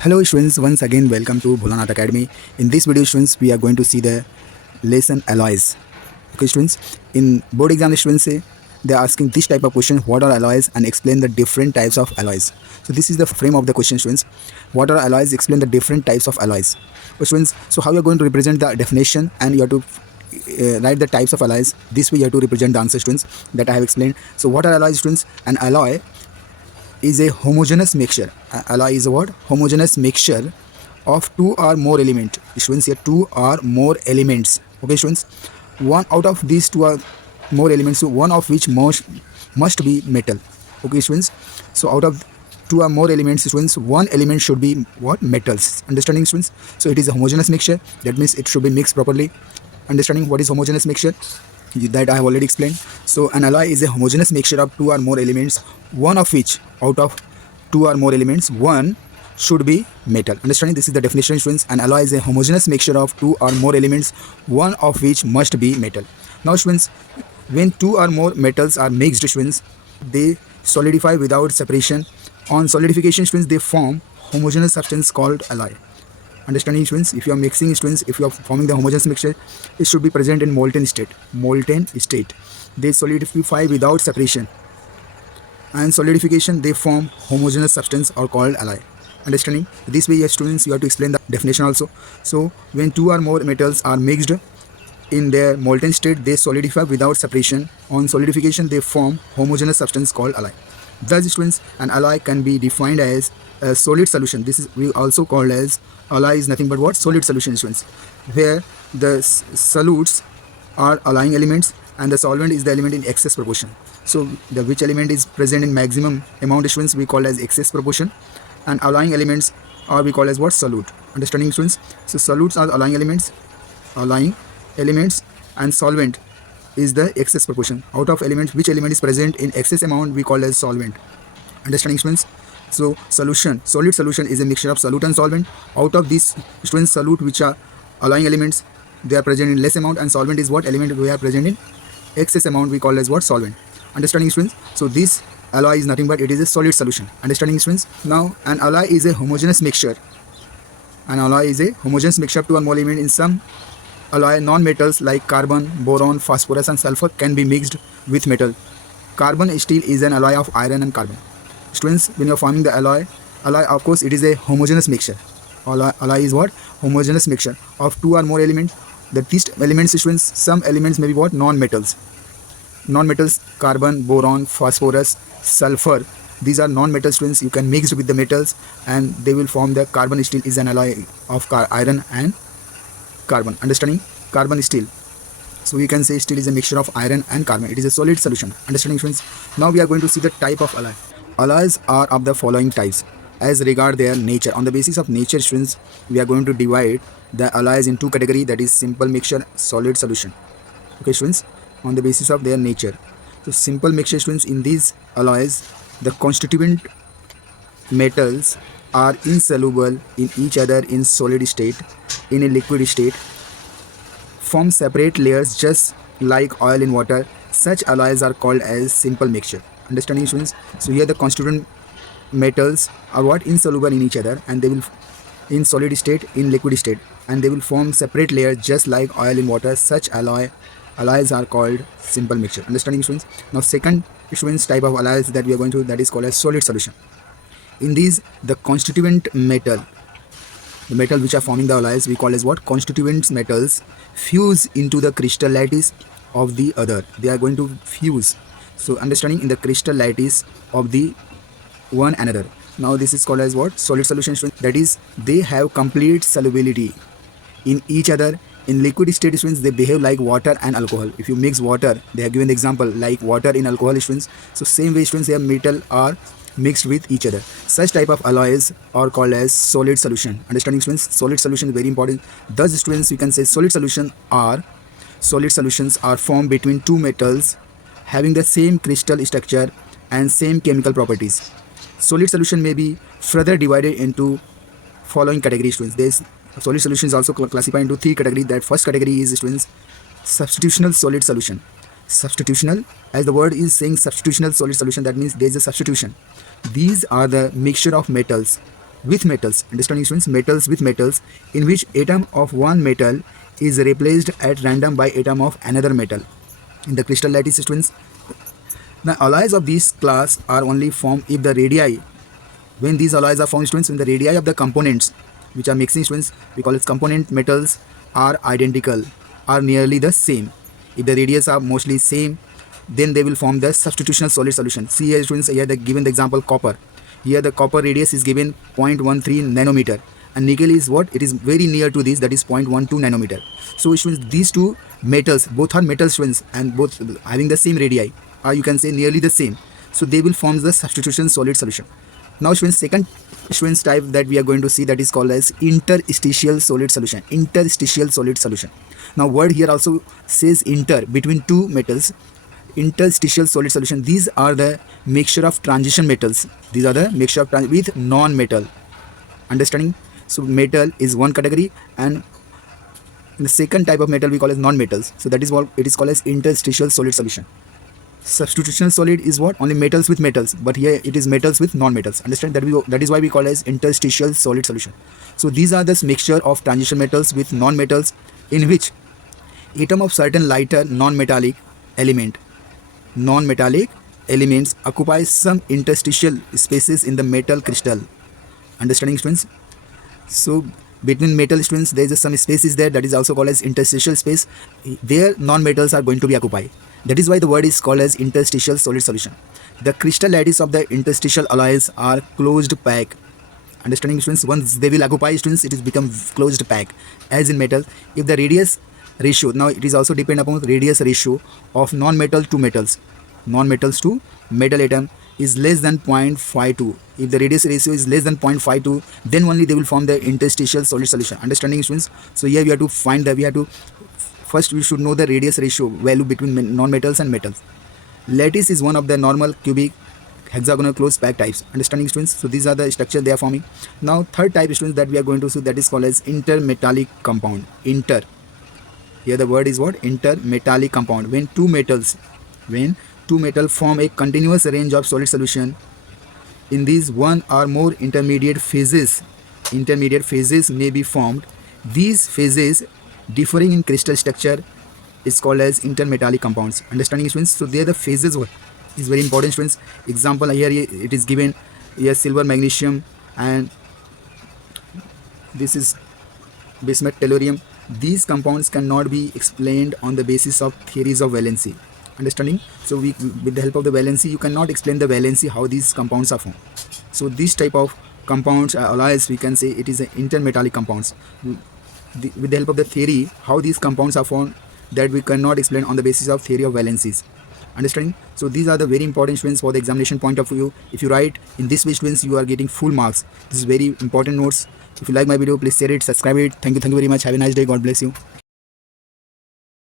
Hello students, once again welcome to Bholanath Academy. In this video students, we are going to see the lesson alloys. Okay students, in board exam students say they are asking this type of question, what are alloys, and explain the different types of alloys. So this is the frame of the question students. What are alloys? Explain the different types of alloys. So students, so how you are going to represent the definition, and you have to write the types of alloys. This way you have to represent the answer students that I have explained. So what are alloys students? An alloy is a homogeneous mixture. Alloy is a what? Homogeneous mixture of two or more elements. Students, here two or more elements. Okay, students. One out of these two or more elements, so one of which must be metal. Okay, students. So out of two or more elements, students, one element should be what? Metals. Understanding, students? So it is a homogeneous mixture. That means it should be mixed properly. Understanding what is homogeneous mixture? That I have already explained. So an alloy is a homogeneous mixture of two or more elements, one of which out of two or more elements, one should be metal. Understanding? This is the definition, students. An alloy is a homogeneous mixture of two or more elements, one of which must be metal. Now students, when two or more metals are mixed, students, they solidify without separation. On solidification, students, they form homogeneous substance called alloy. Understanding, students? If you are mixing, students, if you are forming the homogeneous mixture, it should be present in molten state. Molten state. They solidify without separation. And solidification, they form homogeneous substance or called alloy. Understanding? This way, yes, students, you have to explain the definition also. So when two or more metals are mixed in their molten state, they solidify without separation. On solidification, they form homogeneous substance called alloy. Thus, students, an alloy can be defined as a solid solution. This is we also called as alloy is nothing but what? Solid solution, students, where the solutes are alloying elements and the solvent is the element in excess proportion. So the which element is present in maximum amount, students, we call as excess proportion, and alloying elements are we call as what? Solute. Understanding, students? So solutes are alloying elements, and solvent is the excess proportion. Out of elements, which element is present in excess amount, we call as solvent. Understanding, students? So solution, solid solution is a mixture of solute and solvent. Out of these, students, solute which are alloying elements, they are present in less amount, and solvent is what? Element we are present in excess amount, we call as what? Solvent. Understanding, students? So this alloy is nothing but it is a solid solution. Understanding, students? Now an alloy is a homogeneous mixture. An alloy is a homogeneous mixture of two or more elements. In some alloy, non-metals like carbon, boron, phosphorus and sulfur can be mixed with metal. Carbon steel is an alloy of iron and carbon. Students, when you are forming the alloy of course it is a homogeneous mixture. Alloy is what? Homogeneous mixture of two or more elements. These elements, students, some elements may be what? Non-metals. Non-metals, carbon, boron, phosphorus, sulfur, these are non-metal, students. You can mix with the metals and they will form the carbon steel is an alloy of iron and carbon. Understanding? Carbon steel. So we can say steel is a mixture of iron and carbon. It is a solid solution. Understanding, friends? Now we are going to see the type of alloy. Alloys are of the following types as regard their nature. On the basis of nature, students, we are going to divide the alloys in two categories, that is simple mixture, solid solution. Okay, students, on the basis of their nature. So simple mixture, students, in these alloys, the constituent metals are insoluble in each other in solid state. In a liquid state, form separate layers just like oil in water. Such alloys are called as simple mixture. Understanding, students? So here the constituent metals are what? Insoluble in each other, and they will in solid state, in liquid state, and they will form separate layers just like oil in water. Such alloys are called simple mixture. Understanding, students? Now second, students, type of alloys that we are going to, that is called as solid solution. In these, the constituent metal, the metal which are forming the alloys, we call as what? Constituent metals fuse into the crystal lattice of the other. They are going to fuse. So understanding, in the crystal lattice of the one another. Now this is called as what? Solid solution, students. That is, they have complete solubility in each other. In liquid state, students, they behave like water and alcohol. If you mix water, they have given the example like water in alcohol, students. So same way, students, their metal are mixed with each other. Such type of alloys are called as solid solution. Understanding, students? Solid solution is very important. Thus, students, we can say solid solutions are formed between two metals having the same crystal structure and same chemical properties. Solid solution may be further divided into following categories, students. This solid solution is also classified into three categories. That first category is, students, substitutional solid solution. Substitutional, as the word is saying, substitutional solid solution, that means there is a substitution. These are the mixture of metals with metals. Understanding students? Metals with metals, in which atom of one metal is replaced at random by atom of another metal. In the crystal lattice students, the alloys of this class are only formed if the radii, when these alloys are formed students, when the radii of the components which are mixing students, we call it component metals, are identical, are nearly the same. If the radius are mostly same, then they will form the substitutional solid solution. See here students, here given the example copper. Here the copper radius is given 0.13 nanometer, and nickel is what? It is very near to this, that is 0.12 nanometer. So students, these two metals, both are metal students, and both having the same radii, or you can say nearly the same. So they will form the substitution solid solution. Now students, second students type that we are going to see, that is called as interstitial solid solution. Interstitial solid solution. Now word here also says inter, between two metals. Interstitial solid solution, these are the mixture of transition metals. These are the mixture of with non-metal. Understanding? So metal is one category, and the second type of metal we call as non-metals. So that is what it is called as interstitial solid solution. Substitutional solid is what? Only metals with metals, but here it is metals with non-metals. Understand? That is why we call as interstitial solid solution. So these are this mixture of transition metals with non-metals, in which atom of certain lighter non-metallic elements occupy some interstitial spaces in the metal crystal. Understanding students? So between metal students, there is some spaces there, that is also called as interstitial space. There non-metals are going to be occupied. That is why the word is called as interstitial solid solution. The crystal lattice of the interstitial alloys are closed pack. Understanding students? Once they will occupy students, it is become closed pack. As in metal, if the radius ratio, now it is also depend upon the radius ratio of non-metal to metals, non-metals to metal atom is less than 0.52. If the radius ratio is less than 0.52, then only they will form the interstitial solid solution. Understanding students? So here we have to find the, first we should know the radius ratio value between non-metals and metals. Lattice is one of the normal cubic hexagonal closed pack types. Understanding students? So these are the structure they are forming. Now third type students that we are going to see, that is called as intermetallic compound. Inter, here the word is what? Intermetallic compound. When two metals form a continuous range of solid solution, in these one or more intermediate phases may be formed. These phases differing in crystal structure is called as intermetallic compounds. Understanding students? So there the phases is very important students. Example here it is given here, silver, magnesium, and this is bismuth, tellurium. These compounds cannot be explained on the basis of theories of valency. Understanding? So with the help of the valency, you cannot explain the valency how these compounds are formed. So this type of compounds, alloys, we can say it is intermetallic compounds. With the help of the theory how these compounds are formed, that we cannot explain on the basis of theory of valencies. Understanding? So these are the very important students for the examination point of view. If you write in this way students, you are getting full marks. This is very important notes. If you like my video, please share it, subscribe it. Thank you very much. Have a nice day. God bless you.